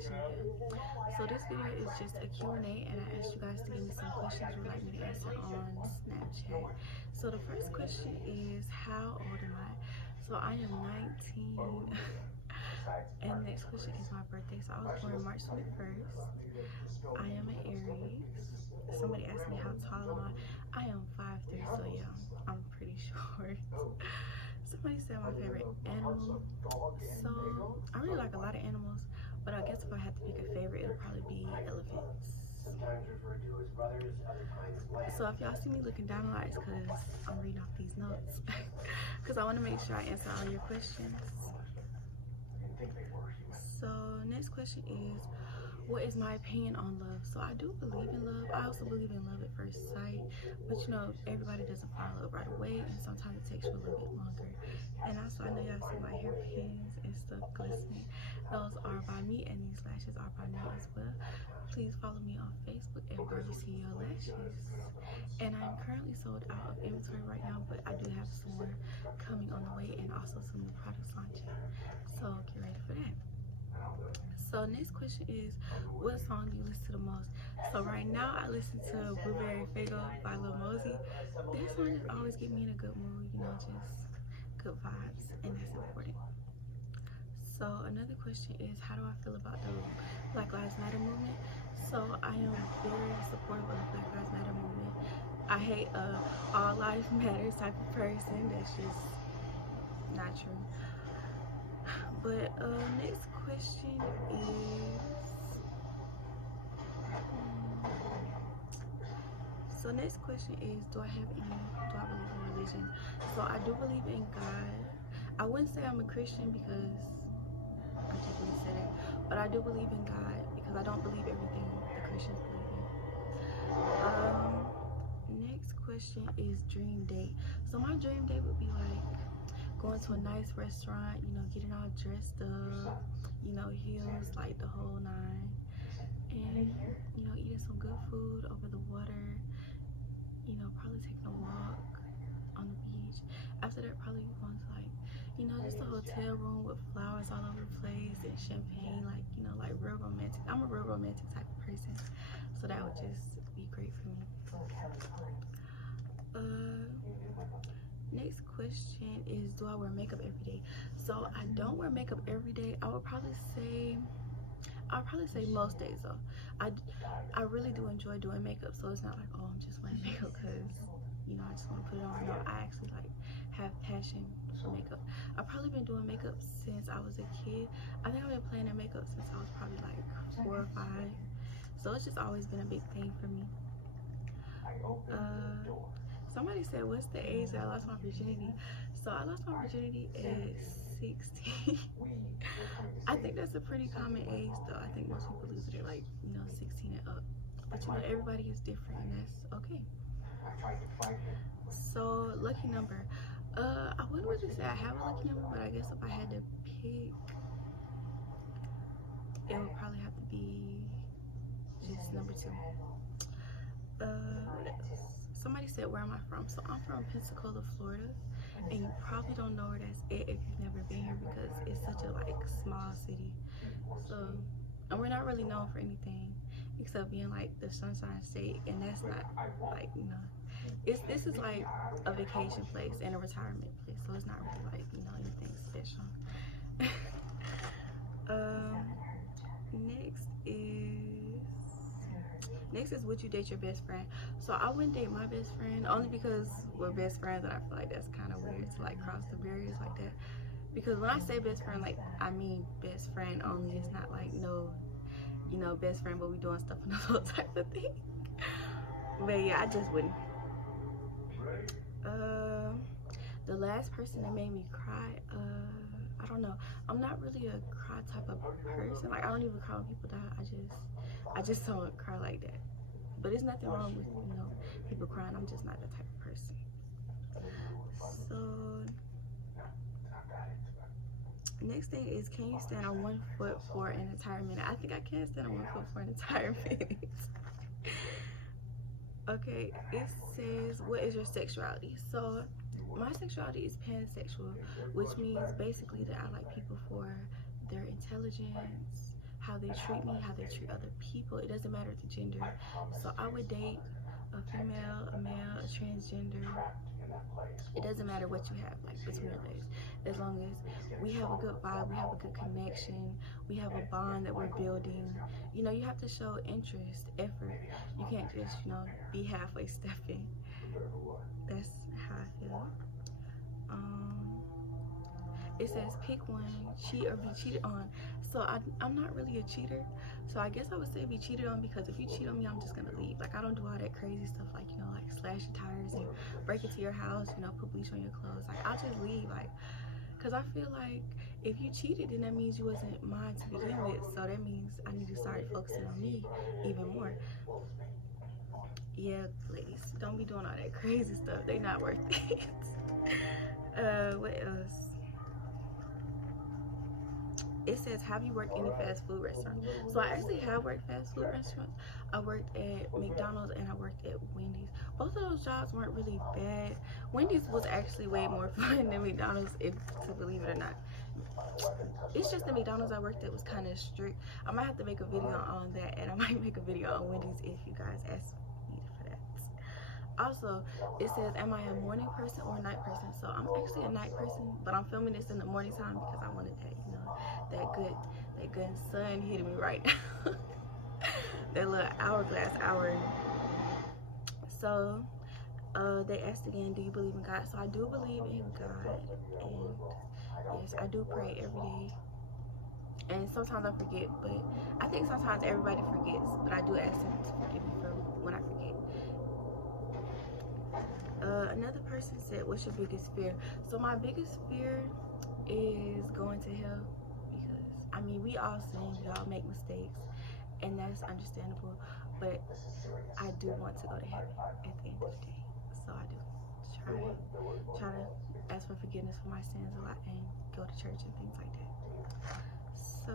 explanation video. So this video is just a Q&A, and I asked you guys to give me some questions you would like me to answer on Snapchat. So the first question is, how old am I? So I am 19. And the next question is my birthday. So I was born March 21st. I am an Aries. Somebody asked me how tall am I? I am 5'3", so yeah, I'm pretty short. Somebody said my favorite animal. So I really like a lot of animals, but I guess if I had to pick a favorite, it'll probably be elephants. So if y'all see me looking down a lot, it's because I'm reading off these notes because I want to make sure I answer all your questions. So next question is, what is my opinion on love? So I do believe in love. I also believe in love at first sight, but you know, everybody doesn't fall in love right away, and sometimes it takes you a little bit longer. And also, I know y'all see my hairpins and stuff glistening. Those are by me, and these lashes are by me as well. Please follow me on Facebook at Barbie CEO Lashes. And I'm currently sold out of inventory right now, but I do have some more coming on the way, and also some new products launching. So get ready for that. So next question is, what song do you listen to the most? So right now I listen to Blueberry Faygo by Lil Mosey. That song just always get me in a good mood, you know, just good vibes, and that's important. So another question is, how do I feel about the Black Lives Matter movement? So I am very supportive of the Black Lives Matter movement. I hate all lives matter type of person. That's just not true. But next question is, so next question is, do I believe in religion? So I do believe in God. I wouldn't say I'm a Christian because I just wouldn't say that, but I do believe in God because I don't believe everything the Christians believe in. Next question is dream date. So my dream date would be like going to a nice restaurant, you know, getting all dressed up, you know, heels, like the whole nine, and you know, eating some good food over the water, you know, probably taking a walk on the beach. After that, probably going to, like, you know, just a hotel room with flowers all over the place and champagne, like, you know, like real romantic. I'm a real romantic type of person, so that would just be great for me. Next question is, do I wear makeup every day? So I don't wear makeup every day. I'll probably say most days though. I really do enjoy doing makeup, so it's not like, oh, I'm just wearing makeup because, you know, I just want to put it on. No, I actually like have passion for makeup. I've probably been doing makeup since I was a kid. I think I've been playing in makeup since I was probably like 4 or 5. So it's just always been a big thing for me. Somebody said, what's the age that I lost my virginity? So I lost my virginity at 16. I think that's a pretty common age though. I think most people lose it at like, you know, 16 and up. But you know, everybody is different, and that's okay. So lucky number. I wouldn't really say I have a lucky number, but I guess if I had to pick, it would probably have to be just number 2. What else? Somebody said, where am I from? So I'm from Pensacola, Florida, and you probably don't know where that's at if you've never been here because it's such a like small city. So, and we're not really known for anything except being like the Sunshine State, and that's not like, you know, this is like a vacation place and a retirement place, so it's not really like, you know, anything special. Next is, would you date your best friend? So I wouldn't date my best friend, only because we're best friends, and I feel like that's kind of weird to like cross the barriers like that. Because when I say best friend, like, I mean best friend only. It's not like, no, you know, best friend but we doing stuff and those type of thing. But yeah, I just wouldn't. The last person that made me cry, I don't know. I'm not really a cry type of person. Like, I don't even cry when people die. I just don't cry like that. But there's nothing wrong with, you know, people crying. I'm just not that type of person. So next thing is, can you stand on 1 foot for an entire minute? I think I can stand on 1 foot for an entire minute. Okay, it says, what is your sexuality? So my sexuality is pansexual, which means basically that I like people for their intelligence, how they treat me, how they treat other people. It doesn't matter the gender. So I would date a female, a male, a transgender. It doesn't matter what you have like between your legs, as long as we have a good vibe, we have a good connection, we have a bond that we're building. You know, you have to show interest, effort. You can't just, you know, be halfway stepping. That's how I feel. It says pick one, cheat or be cheated on. So I'm not really a cheater. So I guess I would say be cheated on, because if you cheat on me, I'm just gonna leave. Like, I don't do all that crazy stuff, like, you know, like slash your tires and break into your house, you know, put bleach on your clothes. Like, I'll just leave, like, because I feel like if you cheated, then that means you wasn't mine to begin with. So that means I need to start focusing on me even more. Yeah, ladies, don't be doing all that crazy stuff. They not worth it. What else? It says, have you worked any fast food restaurants? So I actually have worked fast food restaurants. I worked at McDonald's and I worked at Wendy's. Both of those jobs weren't really bad. Wendy's was actually way more fun than McDonald's, if to believe it or not. It's just the McDonald's I worked at was kind of strict. I might have to make a video on that, and I might make a video on Wendy's if you guys ask me for that. Also, it says, am I a morning person or a night person? So I'm actually a night person, but I'm filming this in the morning time because I wanted that, you know, that good sun hitting me right now. That little hourglass hour. So they asked again, do you believe in God? So I do believe in God, and yes, I do pray every day. And sometimes I forget, but I think sometimes everybody forgets, but I do ask him to forgive me for when I forget. Another person said, what's your biggest fear? So my biggest fear is going to hell, because I mean, we all sin, we all make mistakes, and that's understandable, but I do want to go to heaven at the end of the day. So I do try to ask for forgiveness for my sins a lot and go to church and things like that. So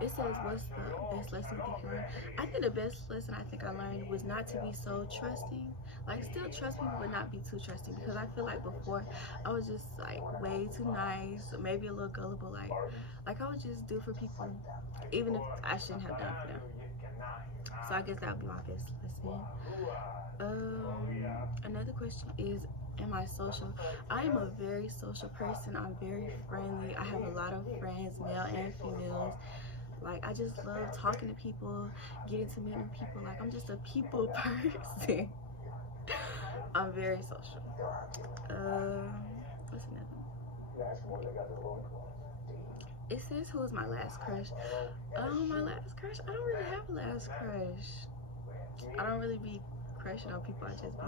it says, what's the best lesson you think you learned? I think the best lesson I think I learned was not to be so trusting. Like, still trust people, but not be too trusting, because I feel like before I was just like way too nice, maybe a little gullible, like I would just do for people even if I shouldn't have done for them. So I guess that would be my best lesson. Another question is, am I social? I am a very social person. I'm very friendly. I have a lot of friends, male and females. Like, I just love talking to people, getting to meeting people. Like, I'm just a people person. I'm very social. What's another one? It says, who is my last crush? My last crush? I don't really have a last crush. I don't really be crushing on people. I just be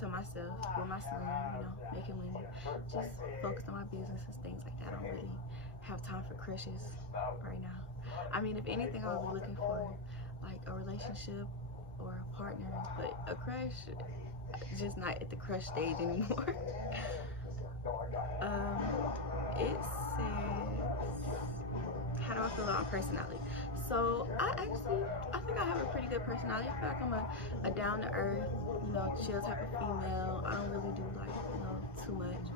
to myself, with my son, you know, making money, just focus on my business and things like that. I don't really have time for crushes right now. I mean, if anything, I would be looking for like a relationship or a partner, but a crush, just not at the crush stage anymore. It says, how do I feel about my personality? So I think I have a pretty good personality. I feel like I'm a down to earth, you know, chill type of female. I don't really do like, you know, too much.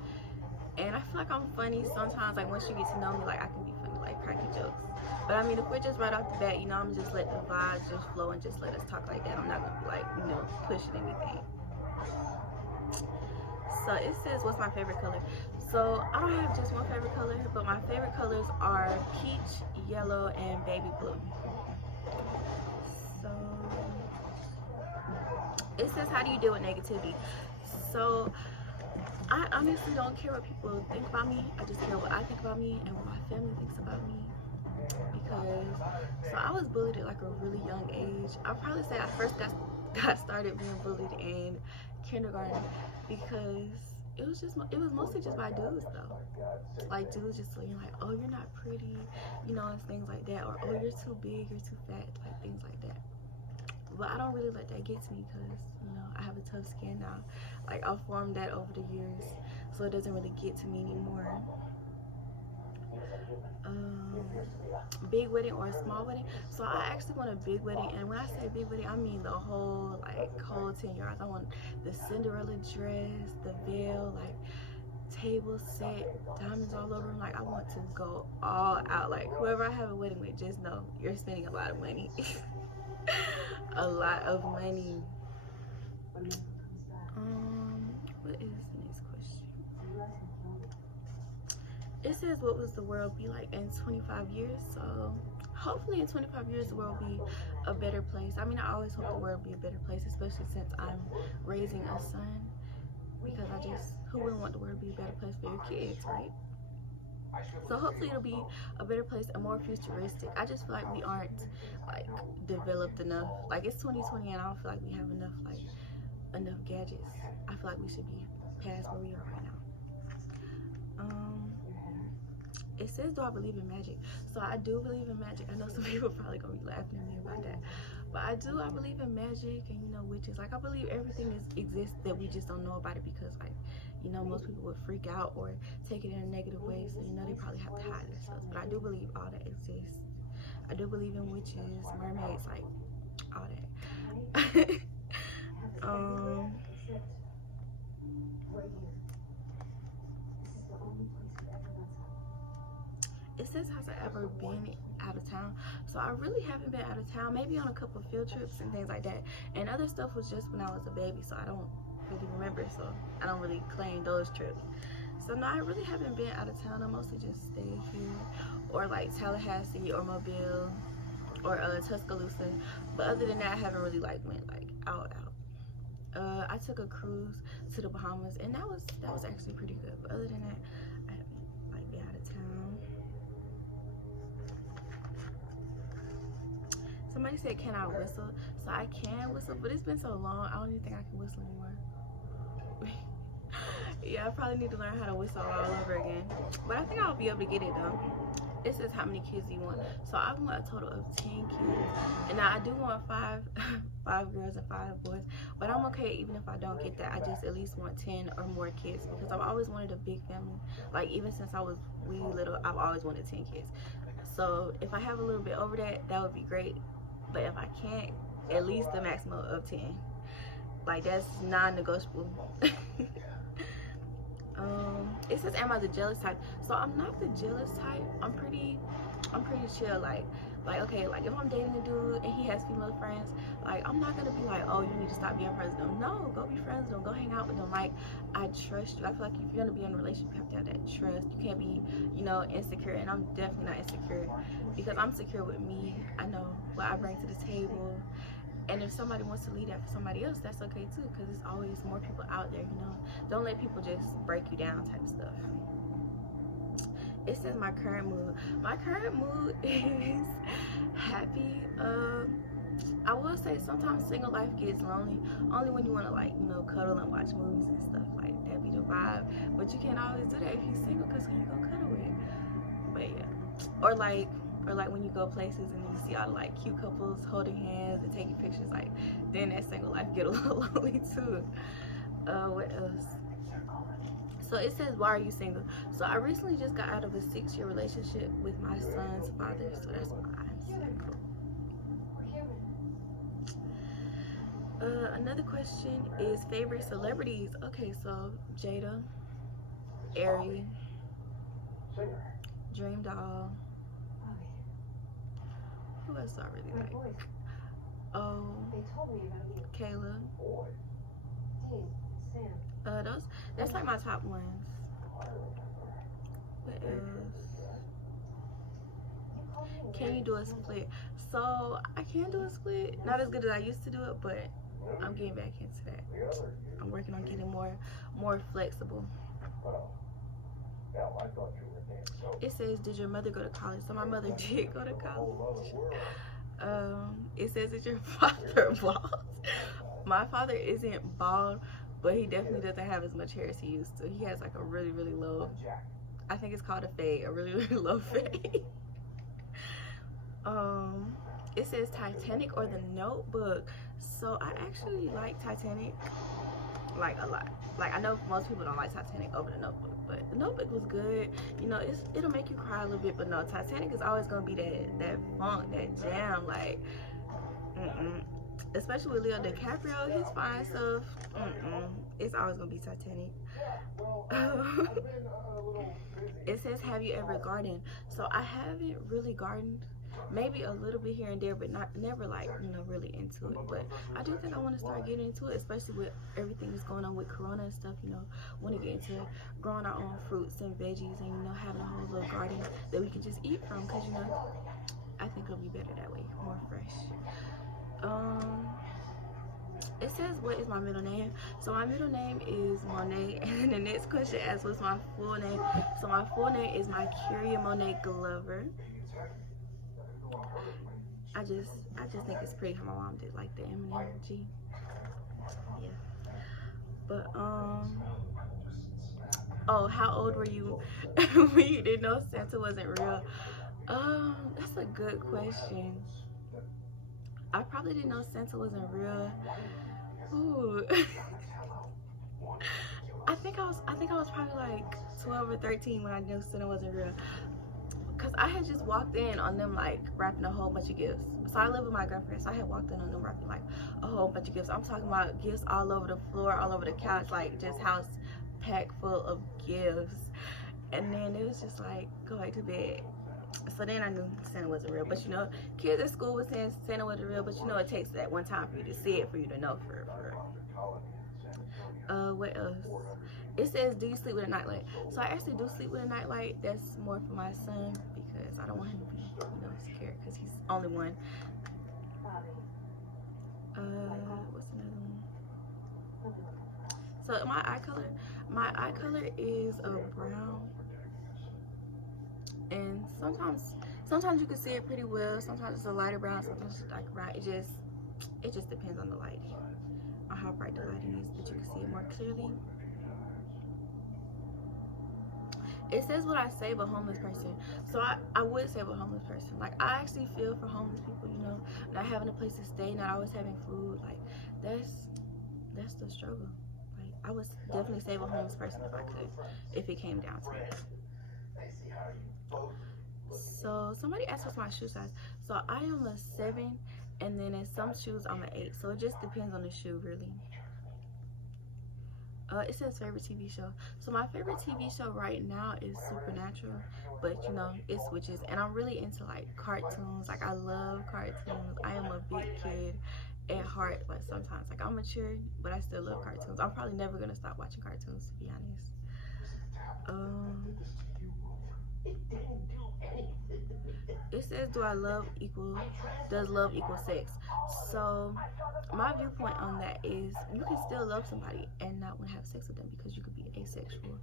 And I feel like I'm funny sometimes. Like, once you get to know me, like, I can be funny, like cracky jokes. But I mean, if we're just right off the bat, you know, I'm just let the vibes just flow and just let us talk like that. I'm not gonna be like, you know, pushing anything. So it says, what's my favorite color? So I don't have just one favorite color, but my favorite colors are peach, yellow, and baby blue. So it says, how do you deal with negativity? So I honestly don't care what people think about me. I just care what I think about me and what my family thinks about me. Because, so I was bullied at like a really young age. I'll probably say I first got started being bullied in kindergarten, because it was mostly just by dudes though. Like, dudes just saying like, oh, you're not pretty, you know, and things like that, or oh, you're too big, you're too fat, like things like that. But I don't really let that get to me, because, you know, I have a tough skin now. Like, I've formed that over the years, so it doesn't really get to me anymore. Big wedding or a small wedding? So I actually want a big wedding, and when I say big wedding, I mean the whole 10 yards. I want the Cinderella dress, the veil, like table set, diamonds all over them. Like, I want to go all out. Like, whoever I have a wedding with, just know you're spending a lot of money. A lot of money. What is the next question? It says, what was the world be like in 25 years? So hopefully in 25 years the world will be a better place. I mean, I always hope the world will be a better place, especially since I'm raising a son, because who wouldn't want the world to be a better place for your kids, right? So hopefully it'll be a better place and more futuristic. I just feel like we aren't like developed enough. Like, it's 2020 and I don't feel like we have enough gadgets. I feel like we should be past where we are right now. It says, do I believe in magic? So I do believe in magic. I know some people probably gonna be laughing at me about that, but I believe in magic and, you know, witches. Like, I believe everything exists, that we just don't know about it because, like, you know, most people would freak out or take it in a negative way, so, you know, they probably have to hide themselves. But I do believe all that exists. I do believe in witches, mermaids, like, all that. It says, has I ever been out of town? So I really haven't been out of town, maybe on a couple of field trips and things like that. And other stuff was just when I was a baby, so I don't really remember, so I don't really claim those trips. So no, I really haven't been out of town. I mostly just stay here, or like Tallahassee or Mobile or Tuscaloosa. But other than that, I haven't really like went like out. I took a cruise to the Bahamas, and that was actually pretty good. But other than that, I haven't like been out of town. Somebody said, can I whistle? So I can whistle, but it's been so long, I don't even think I can whistle anymore. Yeah, I probably need to learn how to whistle all over again. But I think I'll be able to get it done. It says, how many kids do you want? So I want a total of 10 kids. And now I do want five girls and 5 boys. But I'm okay even if I don't get that. I just at least want 10 or more kids, because I've always wanted a big family. Like, even since I was wee little, I've always wanted 10 kids. So if I have a little bit over that, that would be great. But if I can't, at least the maximum of 10. Like, that's non-negotiable. It says, am I the jealous type? So I'm not the jealous type. I'm pretty chill. Like okay, like if I'm dating a dude and he has female friends, like, I'm not gonna be like, oh, you need to stop being friends with them. No, go be friends with them, go hang out with them. Like, I trust you. I feel like if you're gonna be in a relationship, you have to have that trust. You can't be, you know, insecure, and I'm definitely not insecure, because I'm secure with me. I know what I bring to the table, and if somebody wants to leave that for somebody else, that's okay too, because there's always more people out there, you know. Don't let people just break you down type stuff. It says, my current mood. My current mood is happy. I will say sometimes single life gets lonely, only when you want to, like, you know, cuddle and watch movies and stuff. Like, that be the vibe. But you can't always do that if you're single, because who you gonna cuddle with? But yeah, or like when you go places and you see all the like cute couples holding hands and taking pictures, like, then that single life get a little lonely too. What else? So it says, why are you single? So I recently just got out of a 6-year relationship with my son's father, so that's why I'm single. Another question is favorite celebrities. Okay, so Jada, Ari, Dream Doll. Who else I really like? Oh, Kayla. That's like my top ones. What else? Can you do a split? So I can do a split. Not as good as I used to do it, but I'm getting back into that. I'm working on getting more flexible. It says, did your mother go to college? So my mother did go to college. It says, is your father bald? My father isn't bald, but he definitely doesn't have as much hair as he used to. He has like a really, really low, I think it's called a fade, a really, really low fade. It says Titanic or The Notebook. So I actually like Titanic, like, a lot. Like, I know most people don't like Titanic over The Notebook, but The Notebook was good. You know, it'll make you cry a little bit, but no, Titanic is always gonna be that funk, that jam, like, especially with Leo DiCaprio, he's fine, so it's always gonna be Titanic. It says, have you ever gardened? So I haven't really gardened, maybe a little bit here and there, but never like, you know, really into it. But I do think I want to start getting into it, especially with everything that's going on with Corona and stuff. You know, want to get into growing our own fruits and veggies, and you know, having a whole little garden that we can just eat from, because you know, I think it'll be better that way, more fresh. It says, what is my middle name? So my middle name is Monet, and the next question asks, what's my full name? So my full name is Mykeria Monet Glover. I just think it's pretty how my mom did like the Eminem G. Yeah. But oh, how old were you when you didn't know Santa wasn't real? That's a good question. I probably didn't know Santa wasn't real. Ooh. I think I was probably like 12 or 13 when I knew Santa wasn't real. Cause I had just walked in on them like wrapping a whole bunch of gifts. So I live with my girlfriend, so I had walked in on them wrapping like a whole bunch of gifts. I'm talking about gifts all over the floor, all over the couch, like just house packed full of gifts. And then it was just like, go back to bed. So then I knew Santa wasn't real. But you know, kids at school were saying Santa wasn't real, but you know, it takes that one time for you to see it for you to know for what else? It says, do you sleep with a nightlight? So I actually do sleep with a nightlight. That's more for my son, because I don't want him to be, you know, scared, because he's only one. What's another one? So my eye color is a brown, and sometimes you can see it pretty well. Sometimes it's a lighter brown, sometimes it's darker brown. It just depends on the lighting, on how bright the lighting is, that you can see it more clearly. It says, would I save a homeless person? So I would save a homeless person. Like, I actually feel for homeless people, you know, not having a place to stay, not always having food. Like, that's the struggle. Like, I would definitely save a homeless person if I could, if it came down to it. So somebody asked what's my shoe size. So I am a 7, and then in some shoes I'm an 8. So it just depends on the shoe, really. It says favorite TV show. So my favorite TV show right now is Supernatural, but you know, it switches. And I'm really into like cartoons. Like, I love cartoons. I am a big kid at heart. Like, sometimes, like, I'm mature, but I still love cartoons. I'm probably never gonna stop watching cartoons, to be honest. It says, does love equal sex? So my viewpoint on that is, you can still love somebody and not want to have sex with them, because you could be asexual.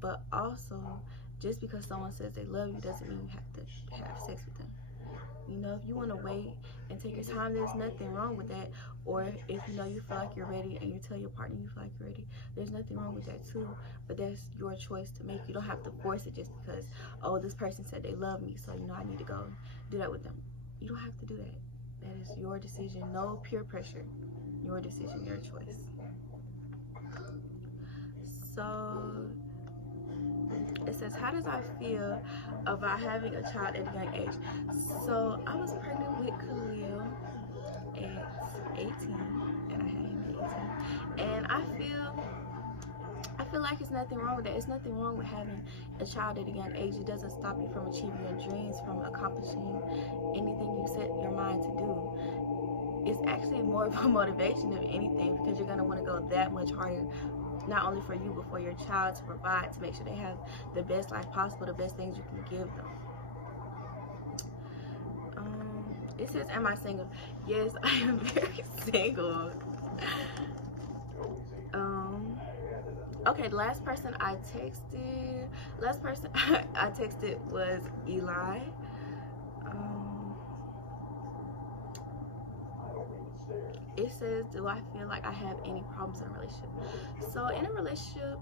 But also, just because someone says they love you doesn't mean you have to have sex with them. You know, if you want to wait and take your time, there's nothing wrong with that. Or if you know you feel like you're ready and you tell your partner you feel like you're ready, there's nothing wrong with that too. But that's your choice to make. You don't have to force it just because, oh, this person said they love me, so you know I need to go do that with them. You don't have to do that. That is your decision. No peer pressure. Your decision, your choice. So it says, how does I feel about having a child at a young age? So I was pregnant with Khalil at 18, and I had him at 18. And I feel like it's nothing wrong with that. It's nothing wrong with having a child at a young age. It doesn't stop you from achieving your dreams, from accomplishing anything you set your mind to do. It's actually more of a motivation of anything, because you're going to want to go that much harder, not only for you, but for your child, to provide, to make sure they have the best life possible, the best things you can give them. It says, am I single? Yes, I am very single. Okay, the last person I texted was Eli. It says, do I feel like I have any problems in a relationship? So in a relationship,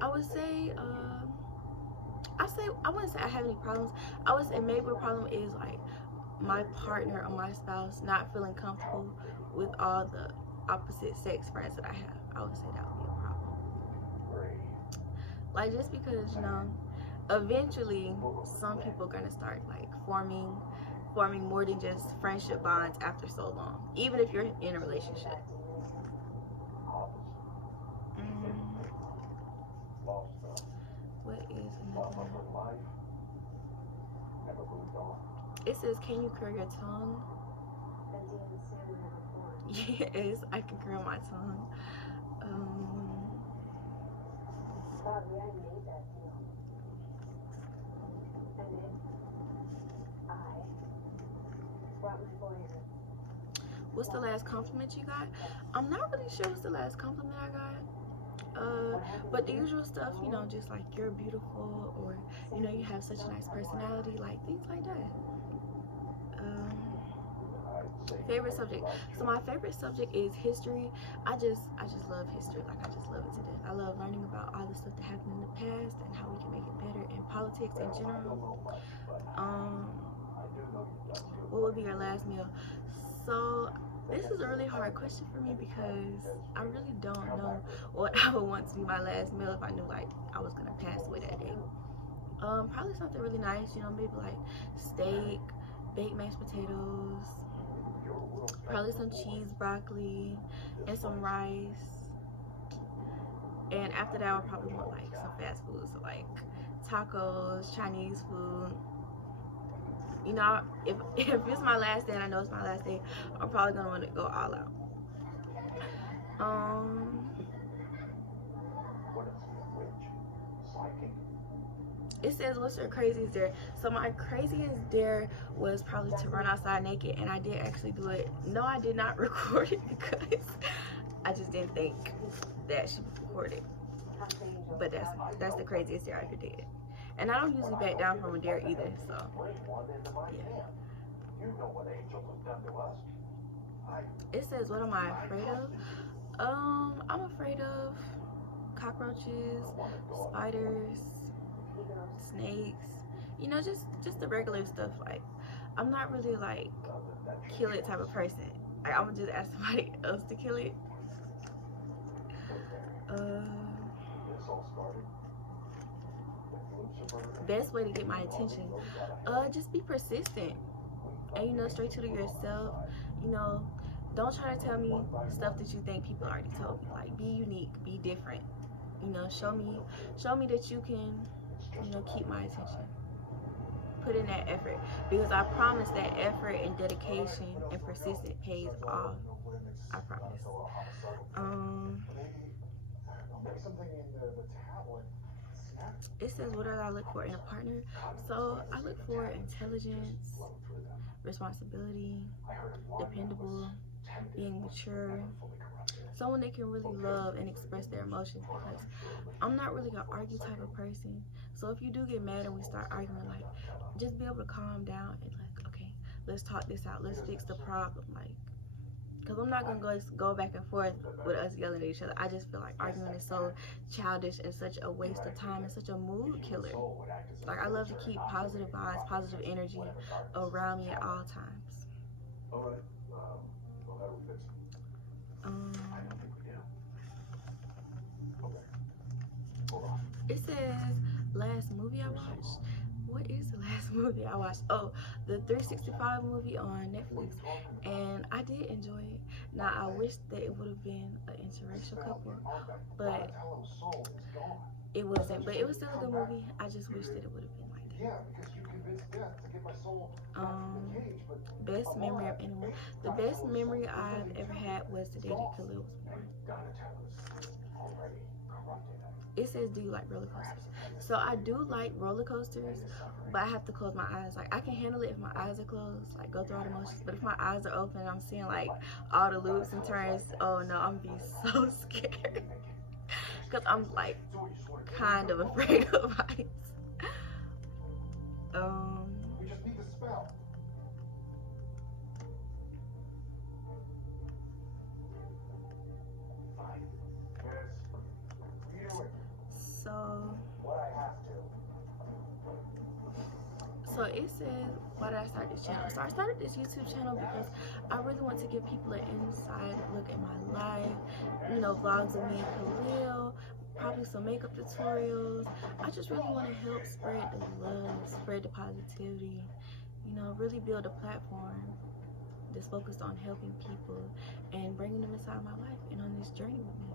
I would say, I wouldn't say I have any problems. I would say maybe a problem is like my partner or my spouse not feeling comfortable with all the opposite sex friends that I have. I would say that would be a problem. Like, just because, you know, eventually some people are gonna start like forming forming more than just friendship bonds after so long, even if you're in a relationship. What is another one? It says, can you curl your tongue? Yes, I can curl my tongue. What's the last compliment you got? I'm not really sure what's the last compliment I got. But the usual stuff, you know, just like you're beautiful, or you know, you have such a nice personality, like things like that. Favorite subject. So my favorite subject is history. I just love history. Like, I just love it to death. I love learning about all the stuff that happened in the past and how we can make it better, in politics in general. What would be your last meal? So this is a really hard question for me because I really don't know what I would want to be my last meal if I knew like I was gonna pass away that day. Probably something really nice, you know, maybe like steak, baked mashed potatoes, probably some cheese, broccoli, and some rice. And after that, I'll probably want like some fast food, so like tacos, Chinese food. You know, if it's my last day and I know it's my last day, I'm probably gonna want to go all out. It says, what's your craziest dare? So my craziest dare was probably to run outside naked, and I did actually do it. No, I did not record it because I just didn't think that she would record it. But that's the craziest dare I ever did. And I don't usually back down from a dare either, so yeah. It says, what am I afraid of? I'm afraid of cockroaches, spiders, snakes, you know, just the regular stuff. Like, I'm not really like kill it type of person. Like, I'm gonna just ask somebody else to kill it. Best way to get my attention, just be persistent, and you know, straight to yourself. You know, don't try to tell me stuff that you think people already told me. Like, be unique, be different. You know, show me that you can, you know, keep my attention. Put in that effort, because I promise that effort and dedication and persistence pays off. I promise. It says, what do I look for in a partner? So I look for intelligence, responsibility, dependable, being mature, someone that can really love and express their emotions, because I'm not really an argue type of person. So if you do get mad and we start arguing, like, just be able to calm down and like, okay, let's talk this out, let's fix the problem. Like, because I'm not gonna go back and forth with us yelling at each other. I just feel like arguing is so childish and such a waste of time and such a mood killer. Like, I love to keep positive vibes, positive energy around me at all times. It says, last movie I watched. What is the last movie I watched? Oh, the 365 movie on Netflix, and I did enjoy it. Now, I wish that it would have been an interracial couple, but it wasn't. But it was still a good movie. I just wish that it would have been like that. Best memory of anyone. The best memory I've ever had was the day that Khalil was born. It says, do you like roller coasters? So I do like roller coasters, but I have to close my eyes. Like, I can handle it if my eyes are closed, like go through all the motions. But if my eyes are open and I'm seeing like all the loops and turns, oh no, I'm gonna be so scared. Cause I'm like kind of afraid of heights. We just need the spell. So it says, why did I start this channel? So I started this YouTube channel because I really want to give people an inside look at my life, you know, vlogs of me and Khalil, probably some makeup tutorials. I just really want to help spread the love, spread the positivity, you know, really build a platform that's focused on helping people and bringing them inside my life and on this journey with me.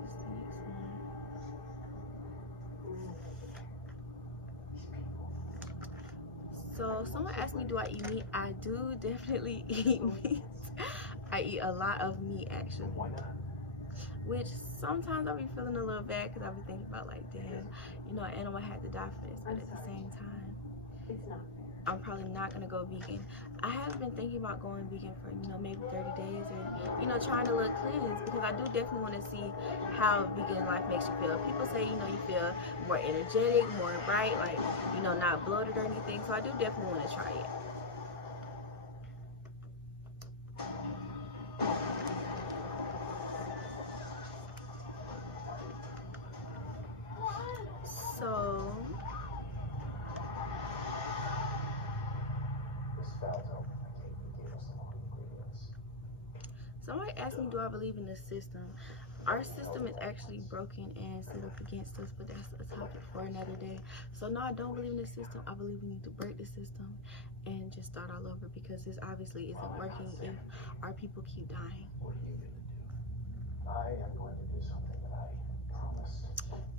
What's the next one? So someone asked me, do I eat meat? I do definitely eat meat. I eat a lot of meat actually. Which sometimes I'll be feeling a little bad because I'll be thinking about like, damn, you know, an animal had to die for this. But at the same time, I'm probably not gonna go vegan. I have been thinking about going vegan for, you know, maybe 30 days and, you know, trying to look cleansed, because I do definitely want to see how vegan life makes you feel. People say, you know, you feel more energetic, more bright, like, you know, not bloated or anything. So I do definitely want to try it. So somebody asked me, do I believe in the system? Our system is actually broken and set up against us, but that's a topic for another day. So no, I don't believe in the system. I believe we need to break the system and just start all over, because this obviously isn't working if our people keep dying. What are you gonna do? I am going to do something that I promised.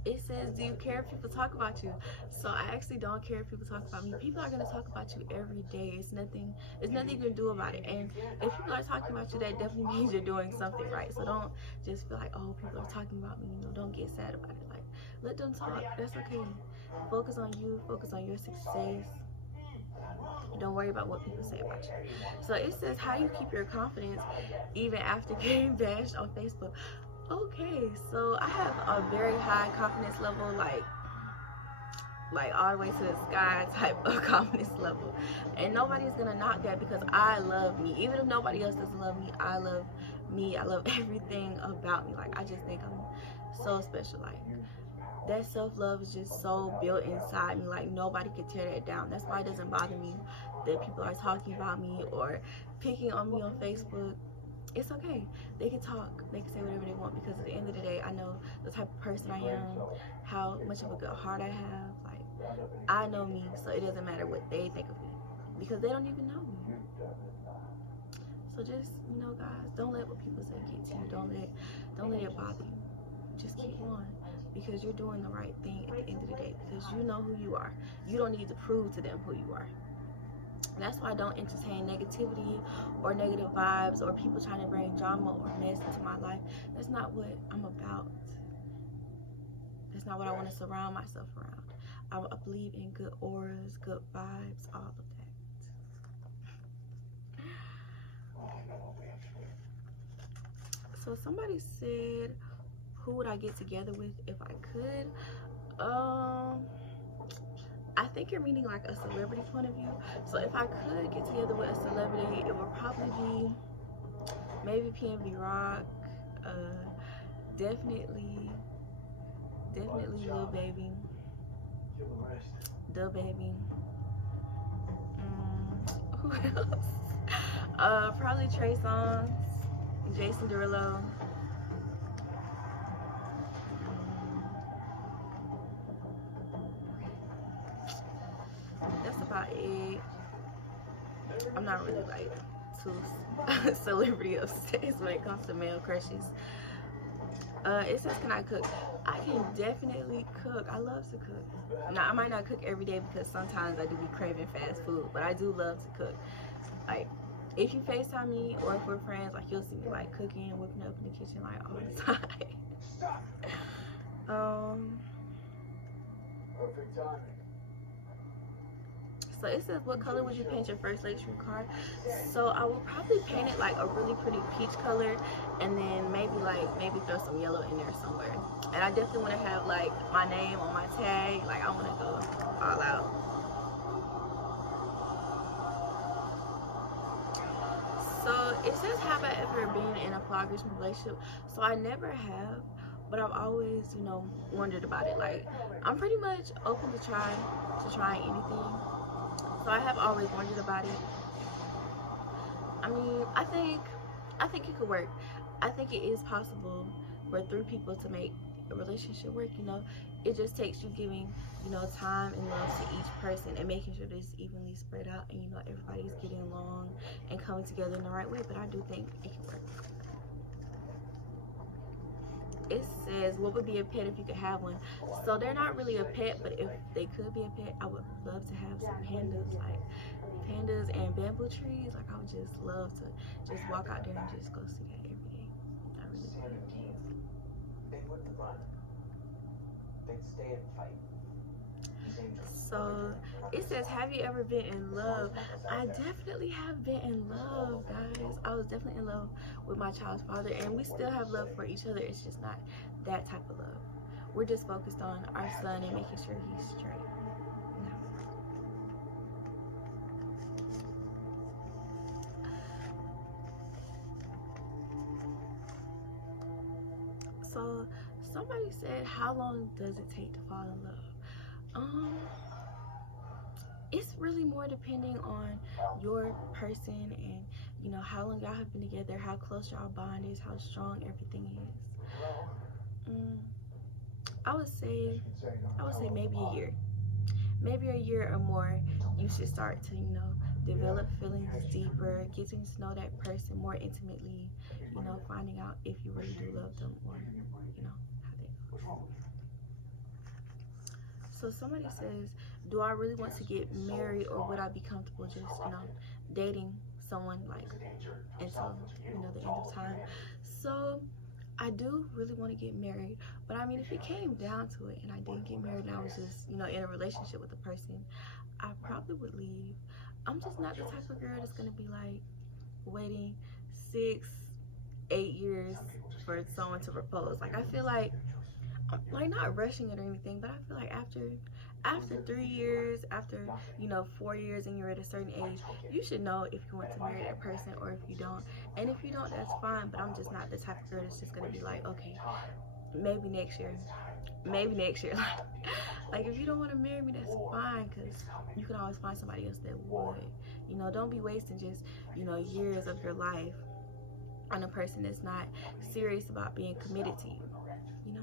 It says, do you care if people talk about you? So I actually don't care if people talk about me. People are gonna talk about you every day. It's nothing you can do about it. And if people are talking about you, that definitely means you're doing something right. So don't just feel like, oh, people are talking about me, you know, don't get sad about it. Like, let them talk, that's okay. Focus on you, focus on your success. Don't worry about what people say about you. So it says, how do you keep your confidence even after getting bashed on Facebook? Okay, so I have a very high confidence level, like all the way to the sky type of confidence level, and nobody's gonna knock that, because I love me. Even if nobody else doesn't love me, I love me. I love everything about me. Like, I just think I'm so special. Like, that self-love is just so built inside me. Like, nobody could tear that down. That's why it doesn't bother me that people are talking about me or picking on me on Facebook. It's okay. They can talk, they can say whatever they want, because at the end of the day, I know the type of person I am, how much of a good heart I have. Like, I know me, so it doesn't matter what they think of me, because they don't even know me. So just, you know, guys, don't let what people say get to you. Don't let it bother you. Just keep on, because you're doing the right thing at the end of the day, because you know who you are. You don't need to prove to them who you are. That's why I don't entertain negativity or negative vibes or people trying to bring drama or mess into my life. That's not what I'm about. That's not what I want to surround myself around. I believe in good auras, good vibes, all of that. So somebody said, who would I get together with if I could? I think you're meaning like a celebrity point of view. So if I could get together with a celebrity, it would probably be maybe PNB Rock, definitely Lil Baby, Da Baby. Who else? Probably Trey Songz, Jason Derulo. That's about it. I'm not really like too celebrity obsessed when it comes to male crushes. It says, can I cook? I can definitely cook. I love to cook. Now, I might not cook every day, because sometimes I do be craving fast food, but I do love to cook. Like, if you FaceTime me or if we're friends, like, you'll see me like cooking and whipping up in the kitchen like all the time. Perfect timing. So it says, what color would you paint your first luxury car? So I will probably paint it like a really pretty peach color, and then maybe throw some yellow in there somewhere. And I definitely want to have like my name on my tag. Like, I want to go all out. So it says, have I ever been in a polygamous relationship? So I never have, but I've always, you know, wondered about it. Like, I'm pretty much open to trying anything. So I have always wondered about it. I mean, I think it could work. I think it is possible for 3 people to make a relationship work. You know, it just takes you giving, you know, time and love to each person and making sure that it's evenly spread out, and you know, everybody's getting along and coming together in the right way. But I do think it can work. It says, what would be a pet if you could have one? So they're not really a pet, but if they could be a pet, I would love to have some pandas, like pandas and bamboo trees. Like, I would just love to just walk out there and just go see that every day. I really would. They wouldn't run. They'd stay and fight. So it says, have you ever been in love? I definitely have been in love, guys. I was definitely in love with my child's father, and we still have love for each other. It's just not that type of love. We're just focused on our son and making sure he's straight. So somebody said, how long does it take to fall in love? It's really more depending on your person and, you know, how long y'all have been together, how close y'all bond is, how strong everything is. I would say maybe a year or more. You should start to, you know, develop feelings deeper, getting to know that person more intimately, you know, finding out if you really do love them, or, you know, how they go. So somebody says, do I really want to get married, or would I be comfortable just, you know, dating someone like until, you know, the end of time? So I do really want to get married, but I mean, if it came down to it and I didn't get married and I was just, you know, in a relationship with a person, I probably would leave. I'm just not the type of girl that's gonna be like waiting 6-8 years for someone to propose. Like, I feel like not rushing it or anything, but I feel like after 3 years, after, you know, 4 years, and you're at a certain age, you should know if you want to marry that person or if you don't. And if you don't, that's fine, but I'm just not the type of girl that's just gonna be like, okay, maybe next year. Like, if you don't want to marry me, that's fine, because you can always find somebody else that would. You know, don't be wasting just, you know, years of your life on a person that's not serious about being committed to you, you know?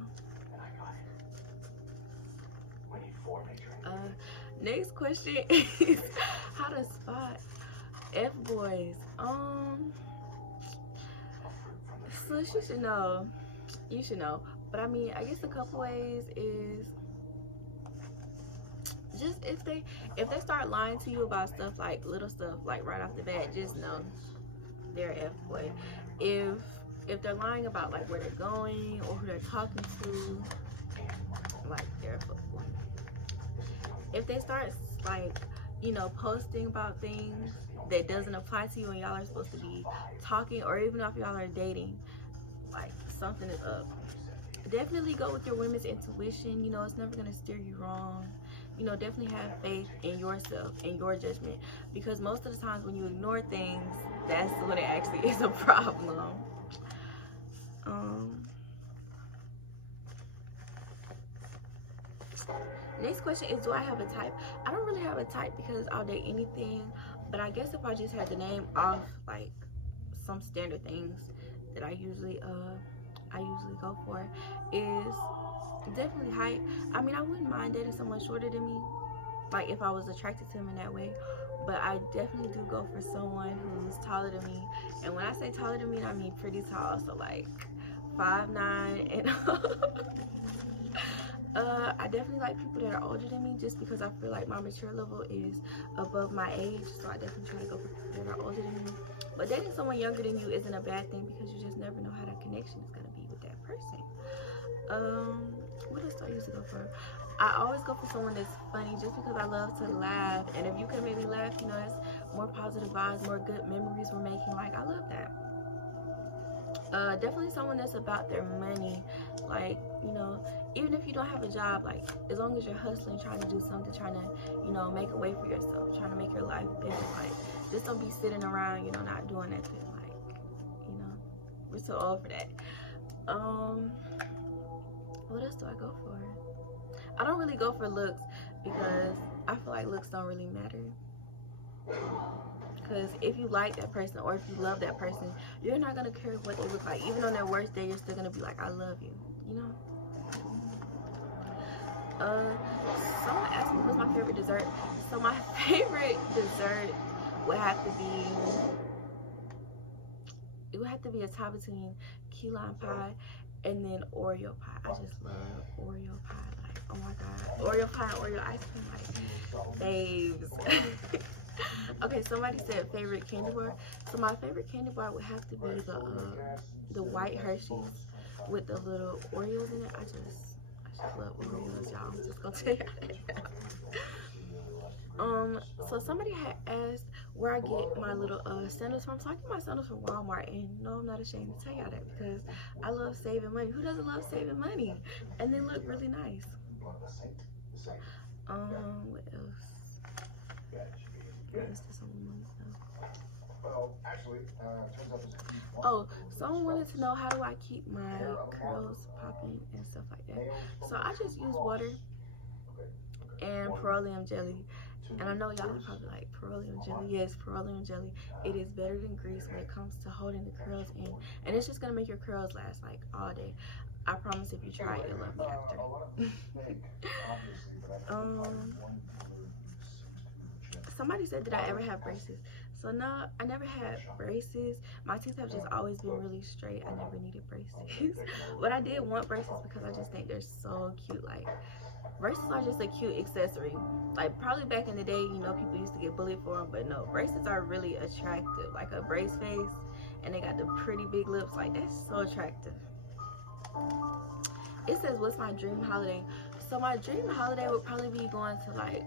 Next question is how to spot F-boys. So you should know, but I mean, I guess a couple ways is just if they start lying to you about stuff, like little stuff, like right off the bat, just know they're an F-boy. If they're lying about like where they're going or who they're talking to, like, they're a fuckboy. If they start, like, you know, posting about things that doesn't apply to you and y'all are supposed to be talking, or even if y'all are dating, like, something is up. Definitely go with your women's intuition. You know, it's never gonna steer you wrong. You know, definitely have faith in yourself and your judgment, because most of the times when you ignore things, that's when it actually is a problem. Next question is, do I have a type? I don't really have a type because I'll date anything, but I guess if I just had to name off like some standard things that I usually go for, is definitely height. I mean, I wouldn't mind dating someone shorter than me, like if I was attracted to him in that way, but I definitely do go for someone who's taller than me. And when I say taller than me, I mean pretty tall, so like 5'9" and I definitely like people that are older than me, just because I feel like my mature level is above my age, so I definitely try to go for people that are older than me. But dating someone younger than you isn't a bad thing, because you just never know how that connection is going to be with that person. What else do I usually go for? I always go for someone that's funny, just because I love to laugh, and if you can make me laugh, you know, it's more positive vibes, more good memories we're making. Like, I love that. Definitely someone that's about their money. Like, you know, even if you don't have a job, like, as long as you're hustling, trying to do something, trying to, you know, make a way for yourself, trying to make your life better. Like, just don't be sitting around, you know, not doing nothing. Like, you know, we're so old for that. What else do I go for? I don't really go for looks, because I feel like looks don't really matter. Because if you like that person or if you love that person, you're not gonna care what they look like. Even on their worst day, you're still gonna be like, I love you, you know? Someone asked me what's my favorite dessert. So my favorite dessert would have to be, it would have to be a tie between key lime pie and then Oreo pie. I just love Oreo pie. Like, oh my god, Oreo pie and Oreo ice cream, like faves. Okay, somebody said favorite candy bar. So my favorite candy bar would have to be the white Hershey's with the little Oreos in it. I just love Oreos, y'all. I'm just gonna tell you that. So somebody had asked where I get my little sandals from. So I get my sandals from Walmart, and no, I'm not ashamed to tell y'all that because I love saving money. Who doesn't love saving money? And they look really nice. What else? What else does someone want to know? Oh, someone wanted to know how do I keep my curls popping and stuff like that. So I just use water and petroleum jelly. And I know y'all are probably like, petroleum jelly? Yes, petroleum jelly. It is better than grease when it comes to holding the curls in. And it's just going to make your curls last like all day. I promise if you try it, you'll love me after. Somebody said, did I ever have braces? So no, I never had braces. My teeth have just always been really straight. I never needed braces. But I did want braces because I just think they're so cute. Like, braces are just a cute accessory. Like, probably back in the day, you know, people used to get bullied for them, but no, braces are really attractive. Like a brace face, and they got the pretty big lips. Like, that's so attractive. It says, what's my dream holiday? So my dream holiday would probably be going to like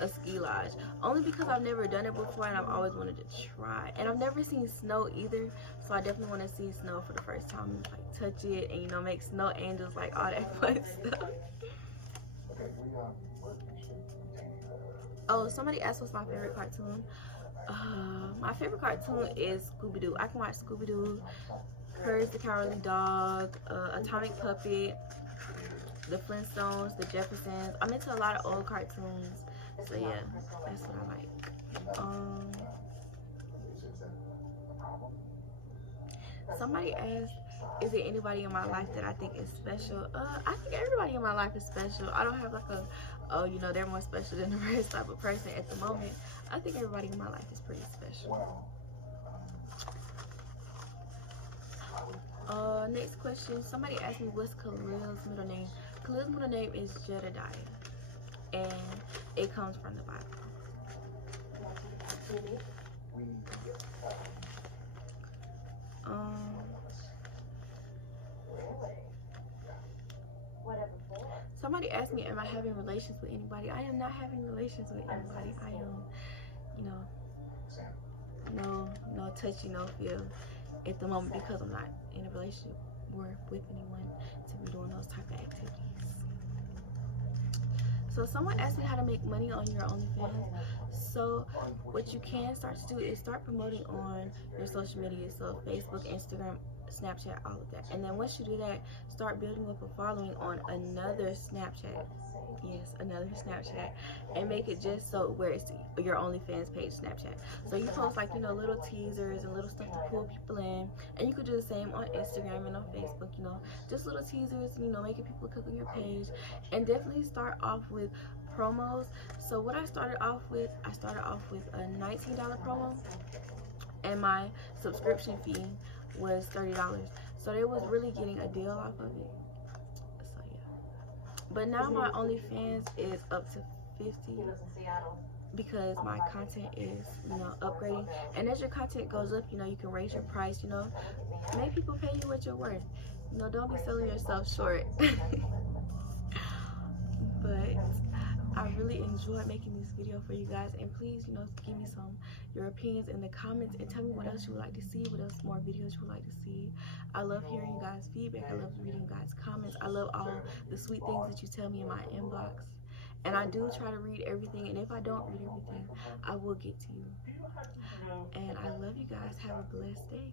a ski lodge, only because I've never done it before and I've always wanted to try. And I've never seen snow either, so I definitely want to see snow for the first time and like touch it and, you know, make snow angels, like all that fun stuff. Oh, somebody asked what's my favorite cartoon. My favorite cartoon is Scooby-Doo. I can watch Scooby-Doo, Courage the Cowardly Dog, Atomic Puppet, the Flintstones, the Jeffersons. I'm into a lot of old cartoons. So yeah, that's what I like. Somebody asked, is there anybody in my life that I think is special? I think everybody in my life is special. I don't have like a, oh, you know, they're more special than the rest type of person at the moment. I think everybody in my life is pretty special. Next question. Somebody asked me what's Khalil's middle name. Khalil's middle name is Jedediah, and it comes from the Bible. Somebody asked me, am I having relations with anybody? I am not having relations with anybody. I am, you know, no touchy, no feel at the moment because I'm not in a relationship or with anyone to be doing those type of activities. So someone asked me how to make money on your OnlyFans. So what you can start to do is start promoting on your social media. So Facebook, Instagram, Snapchat, all of that. And then once you do that, start building up a following on another Snapchat. Yes, another Snapchat, and make it just so where it's your OnlyFans page Snapchat. So you post like, you know, little teasers and little stuff to pull people in, and you could do the same on Instagram and on Facebook, you know, just little teasers, you know, making people click on your page. And definitely start off with promos. So what I started off with a $19 promo, and my subscription fee was $30. So they was really getting a deal off of it. So yeah. But now my OnlyFans is up to 50 because my content is, you know, upgrading. And as your content goes up, you know, you can raise your price, you know, make people pay you what you're worth. You know, don't be selling yourself short. But I really enjoyed making this video for you guys, and please, you know, give me your opinions in the comments and tell me what else you would like to see, what else more videos you would like to see. I love hearing you guys' feedback. I love reading you guys' comments. I love all the sweet things that you tell me in my inbox, and I do try to read everything, and if I don't read everything, I will get to you. And I love you guys. Have a blessed day.